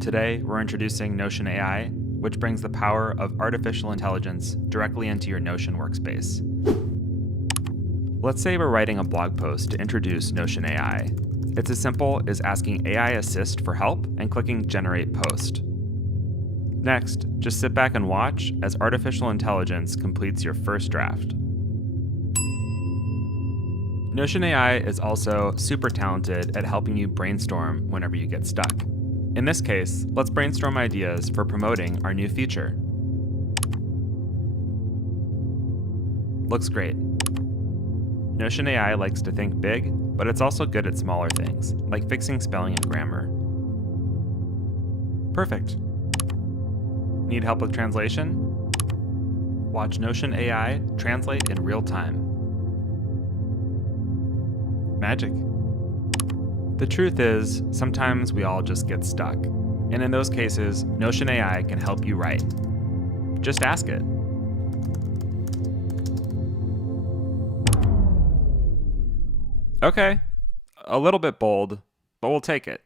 Today, we're introducing Notion AI, which brings the power of artificial intelligence directly into your Notion workspace. Let's say we're writing a blog post to introduce Notion AI. It's as simple as asking AI Assist for help and clicking Generate Post. Next, just sit back and watch as artificial intelligence completes your first draft. Notion AI is also super talented at helping you brainstorm whenever you get stuck. In this case, let's brainstorm ideas for promoting our new feature. Looks great. Notion AI likes to think big, but it's also good at smaller things, like fixing spelling and grammar. Perfect. Need help with translation? Watch Notion AI translate in real time. Magic. The truth is, sometimes we all just get stuck. And in those cases, Notion AI can help you write. Just ask it. Okay, a little bit bold, but we'll take it.